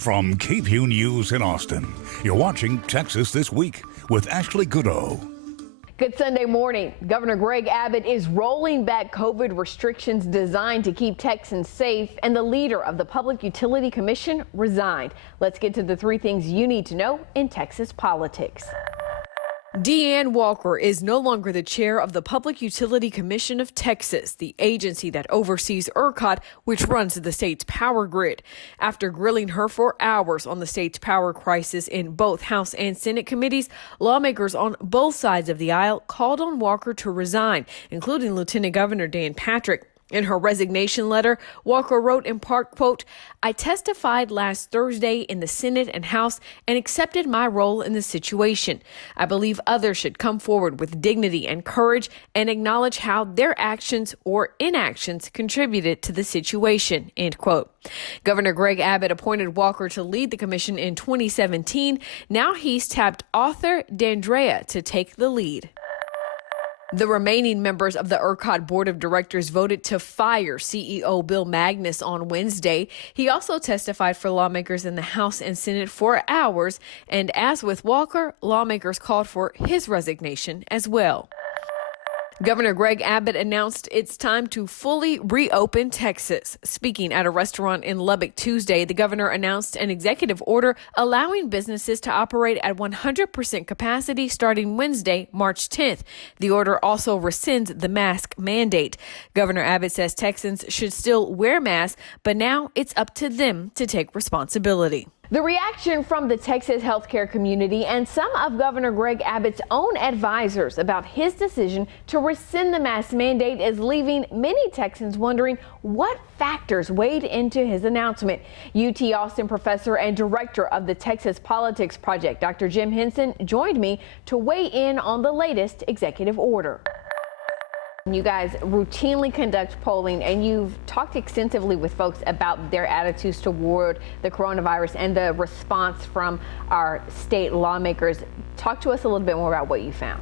From KVUE News in Austin, you're watching Texas This Week with Ashley Goudeau. Good Sunday morning. Governor Greg Abbott is rolling back COVID restrictions designed to keep Texans safe, and the leader of the Public Utility Commission resigned. Let's get to the three things you need to know in Texas politics. Deanne Walker is no longer the chair of the Public Utility Commission of Texas, the agency that oversees ERCOT, which runs the state's power grid. After grilling her for hours on the state's power crisis in both House and Senate committees, lawmakers on both sides of the aisle called on Walker to resign, including Lieutenant Governor Dan Patrick. In her resignation letter, Walker wrote in part, quote, "I testified last Thursday in the Senate and House and accepted my role in the situation. I believe others should come forward with dignity and courage and acknowledge how their actions or inactions contributed to the situation," end quote. Governor Greg Abbott appointed Walker to lead the commission in 2017. Now he's tapped Arthur D'Andrea to take the lead. The remaining members of the ERCOT Board of Directors voted to fire CEO Bill Magnus on Wednesday. He also testified for lawmakers in the House and Senate for hours, and as with Walker, lawmakers called for his resignation as well. Governor Greg Abbott announced it's time to fully reopen Texas. Speaking at a restaurant in Lubbock Tuesday, the governor announced an executive order allowing businesses to operate at 100% capacity starting Wednesday, March 10th. The order also rescinds the mask mandate. Governor Abbott says Texans should still wear masks, but now it's up to them to take responsibility. The reaction from the Texas healthcare community and some of Governor Greg Abbott's own advisors about his decision to rescind the mask mandate is leaving many Texans wondering what factors weighed into his announcement. UT Austin professor and director of the Texas Politics Project, Dr. Jim Henson, joined me to weigh in on the latest executive order. You guys routinely conduct polling, and you've talked extensively with folks about their attitudes toward the coronavirus and the response from our state lawmakers. Talk to us a little bit more about what you found.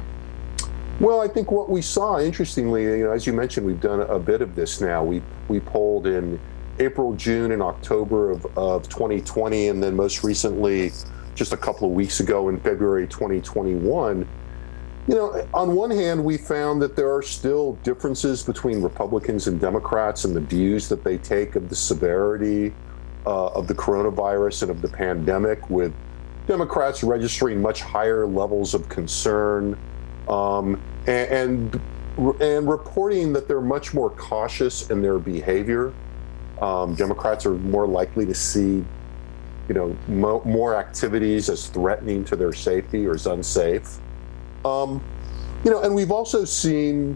Well, I think what we saw, interestingly, as you mentioned, we've done a bit of this now. We polled in April, June, and October of 2020, and then most recently, just a couple of weeks ago in February 2021. On one hand, we found that there are still differences between Republicans and Democrats and the views that they take of the severity of the coronavirus and of the pandemic, with Democrats registering much higher levels of concern and reporting that they're much more cautious in their behavior. Democrats are more likely to see, more activities as threatening to their safety or as unsafe. And we've also seen,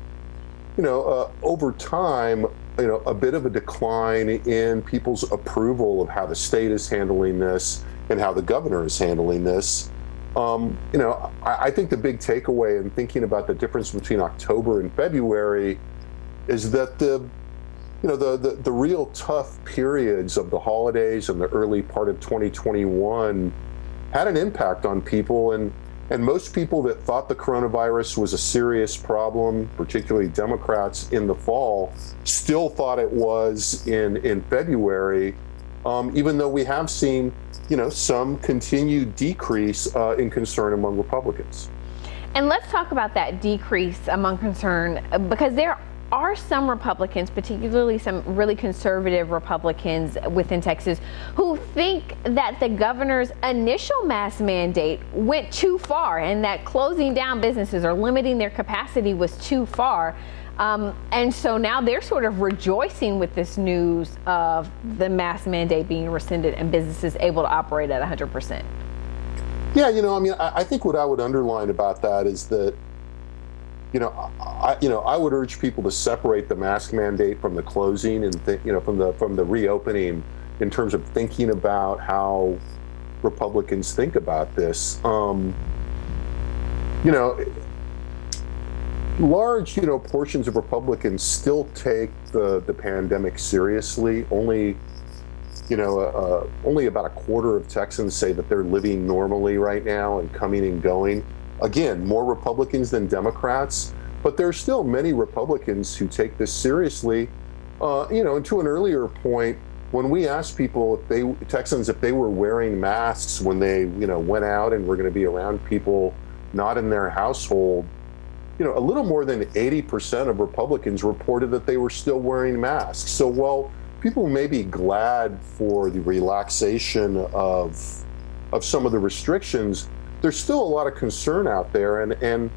over time, a bit of a decline in people's approval of how the state is handling this and how the governor is handling this. I think the big takeaway in thinking about the difference between October and February is that the real tough periods of the holidays and the early part of 2021 had an impact on people, and most people that thought the coronavirus was a serious problem, particularly Democrats in the fall, still thought it was in February, even though we have seen, some continued decrease in concern among Republicans. And let's talk about that decrease among concern, because there are some Republicans, particularly some really conservative Republicans within Texas, who think that the governor's initial mask mandate went too far and that closing down businesses or limiting their capacity was too far. And so now they're sort of rejoicing with this news of the mask mandate being rescinded and businesses able to operate at 100%. Yeah, I think what I would underline about that is that I would urge people to separate the mask mandate from the closing and from the reopening in terms of thinking about how Republicans think about this. Large portions of Republicans still take the pandemic seriously. Only about a quarter of Texans say that they're living normally right now and coming and going. Again, more Republicans than Democrats, but there are still many Republicans who take this seriously. And to an earlier point, when we asked people Texans, if they were wearing masks when they, went out and were going to be around people not in their household, a little more than 80% of Republicans reported that they were still wearing masks. So while people may be glad for the relaxation of some of the restrictions, there's still a lot of concern out there, and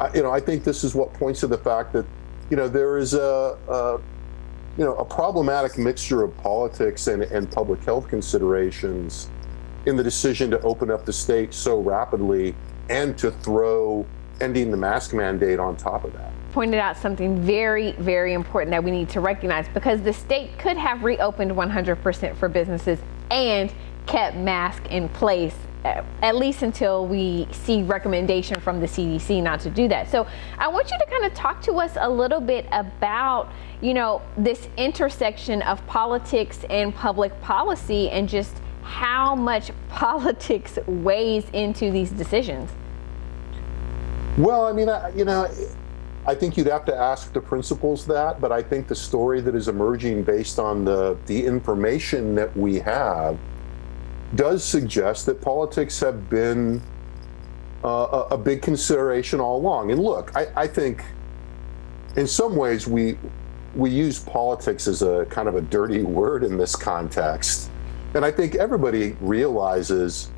I think this is what points to the fact that there is a problematic mixture of politics and public health considerations in the decision to open up the state so rapidly and to throw ending the mask mandate on top of that. Pointed out something very, very important that we need to recognize, because the state could have reopened 100% for businesses and kept masks in place, at least until we see recommendation from the CDC not to do that. So I want you to kind of talk to us a little bit about, this intersection of politics and public policy and just how much politics weighs into these decisions. Well, I mean, I think you'd have to ask the principals that, but I think the story that is emerging based on the information that we have does suggest that politics have been a big consideration all along. And look, I think in some ways we use politics as a kind of a dirty word in this context. And I think everybody realizes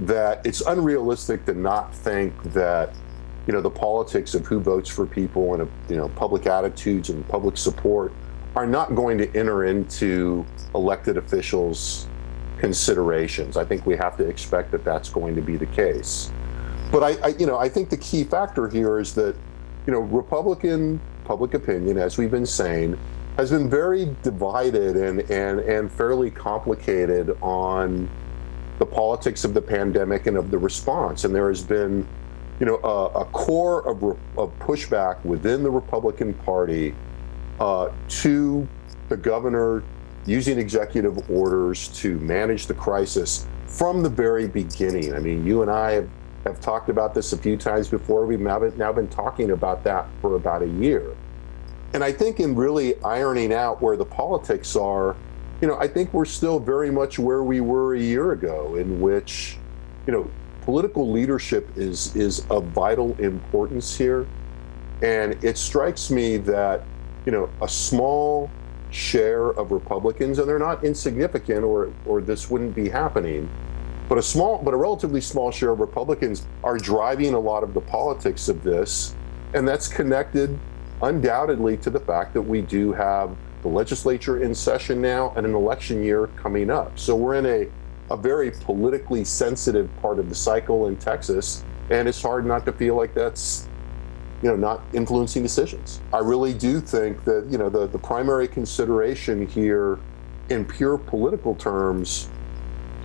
that it's unrealistic to not think that the politics of who votes for people and public attitudes and public support are not going to enter into elected officials' considerations. I think we have to expect that that's going to be the case. But I think the key factor here is that Republican public opinion, as we've been saying, has been very divided and fairly complicated on the politics of the pandemic and of the response. And there has been a core of pushback within the Republican Party to the governor using executive orders to manage the crisis from the very beginning. I mean, you and I have talked about this a few times before. We've now been talking about that for about a year. And I think in really ironing out where the politics are, I think we're still very much where we were a year ago, in which, political leadership is of vital importance here. And it strikes me that, a small share of Republicans, and they're not insignificant or this wouldn't be happening, but a relatively small share of Republicans are driving a lot of the politics of this. And that's connected undoubtedly to the fact that we do have the legislature in session now and an election year coming up. So we're in a very politically sensitive part of the cycle in Texas, and it's hard not to feel like that's not influencing decisions. I really do think that the primary consideration here in pure political terms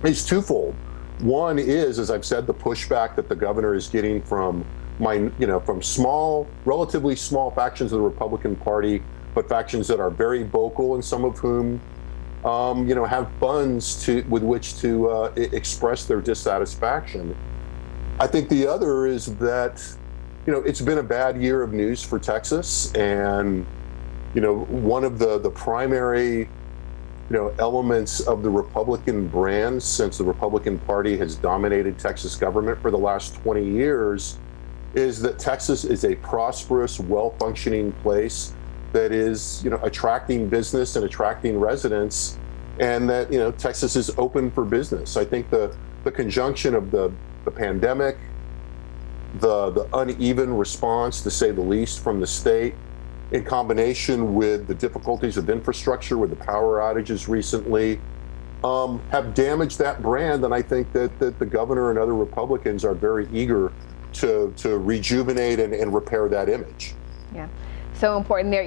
is twofold. One is, as I've said, the pushback that the governor is getting from relatively small factions of the Republican Party, but factions that are very vocal and some of whom have funds with which to express their dissatisfaction. I think the other is that, it's been a bad year of news for Texas, and, one of the primary, elements of the Republican brand since the Republican Party has dominated Texas government for the last 20 years is that Texas is a prosperous, well-functioning place that is, attracting business and attracting residents, and that, Texas is open for business. I think the conjunction of the pandemic, the uneven response, to say the least, from the state, in combination with the difficulties of infrastructure, with the power outages recently, have damaged that brand. And I think that the governor and other Republicans are very eager to rejuvenate and repair that image. Yeah. So important there.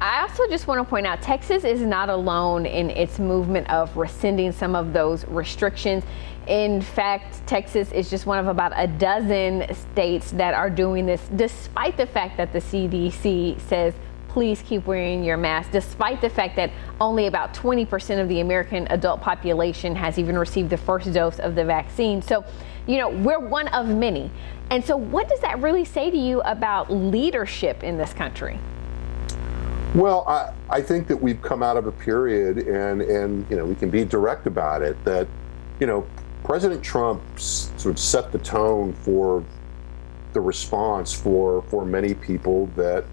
I also just want to point out, Texas is not alone in its movement of rescinding some of those restrictions. In fact, Texas is just one of about a dozen states that are doing this, despite the fact that the CDC says, please keep wearing your mask, despite the fact that only about 20% of the American adult population has even received the first dose of the vaccine. So, we're one of many. And so what does that really say to you about leadership in this country? Well, I think that we've come out of a period, and we can be direct about it, that President Trump sort of set the tone for the response for many people that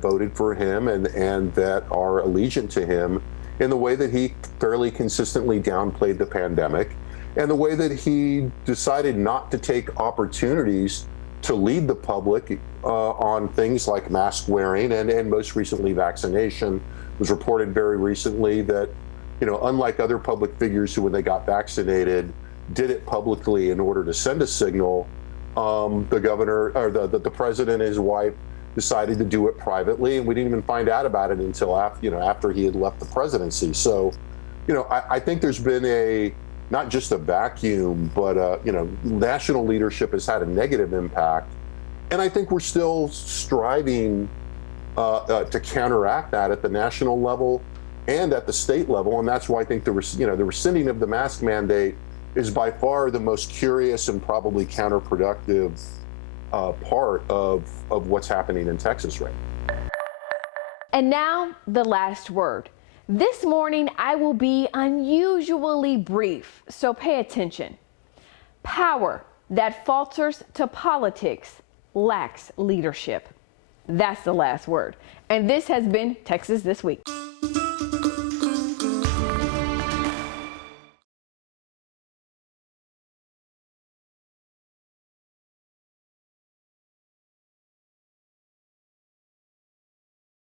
voted for him and that are allegiant to him, in the way that he fairly consistently downplayed the pandemic, and the way that he decided not to take opportunities to lead the public on things like mask wearing and most recently vaccination. It was reported very recently that, unlike other public figures who, when they got vaccinated, did it publicly in order to send a signal, the governor or the president and his wife decided to do it privately, and we didn't even find out about it until after he had left the presidency. So, I think there's been not just a vacuum, but national leadership has had a negative impact, and I think we're still striving to counteract that at the national level and at the state level, and that's why I think the rescinding of the mask mandate is by far the most curious and probably counterproductive part of what's happening in Texas right now. And now the last word. This morning I will be unusually brief, so pay attention. Power that falters to politics lacks leadership. That's the last word. And this has been Texas This Week.